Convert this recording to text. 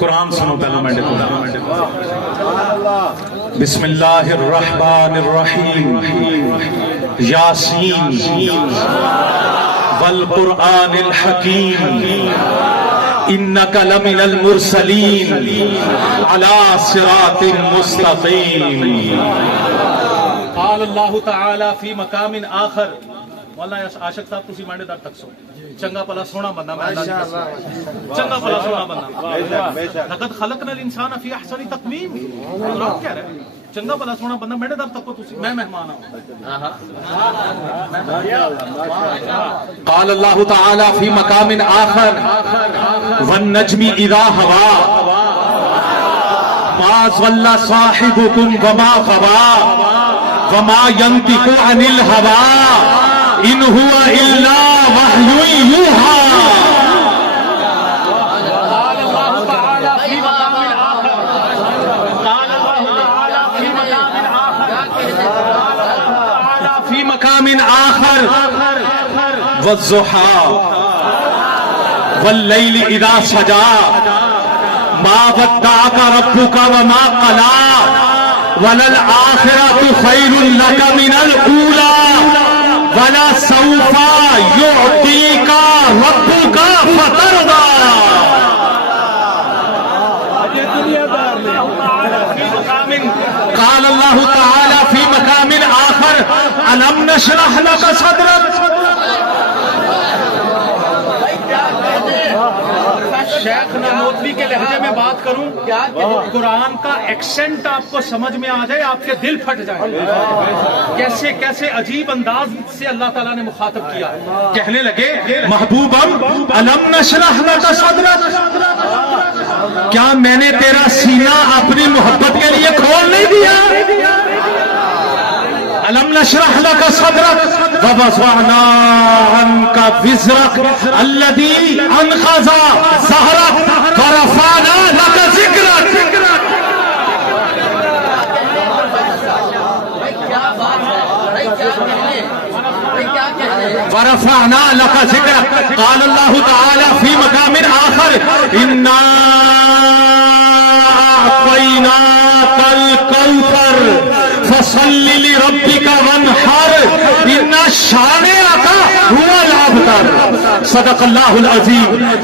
قرآن سنو پہلو میں دیکھو بسم اللہ الرحمن الرحیم یاسین والقرآن الحکیم انک لمن المرسلین علی صراط مستقیم قال اللہ تعالی فی مقام آخر واللہ عاشق صاحب تسی مانڈے دار تک سو چنگا پلا سونا بندہ میں چنگا پلا سونا بندہ لقد خلقنا الانسان فی احسن تقویم آپ کہہ رہے ہیں چنگا پلا سونا بندہ میرے دار تک کو تسی میں مہمان ہوں قال اللہ تعالی فی مقام آخر والنجم اذا ہوا ما ضل صاحبکم وما غوا وما ينطق عن الهوى ان هو الا وحی یوحی قال اللہ تعالی فی مقام آخر قال اللہ تعالی فی مقام آخر فی مقام آخر والضحى واللیل اذا سجى ما ودعك ربك وما قلى وَلَلْآخِرَةُ خَيْرٌ لَكَ مِنَ الْأُولَى وَلَسَوْفَ يُعْطِيكَ رَبُّكَ فَتَرْضَى قال اللہ تعالی فی مقام آخر أَلَمْ نَشْرَحْ لَكَ صَدْرَكَ شیخ نانوتوی کے لہجے میں بات کروں قرآن کا ایکسنٹ آپ کو سمجھ میں آ جائے آپ کے دل پھٹ جائے کیسے کیسے عجیب انداز سے اللہ تعالیٰ نے مخاطب کیا کہنے لگے محبوبم الم نشرح لک صدرک کیا میں نے تیرا سینہ اپنی محبت کے لیے کھول نہیں دیا الم نشرح لک صدرک ووضعنا عنك وزرك الذي انقض ظهرك ورفعنا لك ذكرك ورفعنا لك ذكرك قال الله تعالى في مقام آخر إنا أعطيناك الكوثر فصل لربك وانحر إن شانئك هو الأبتر صدق الله العظيم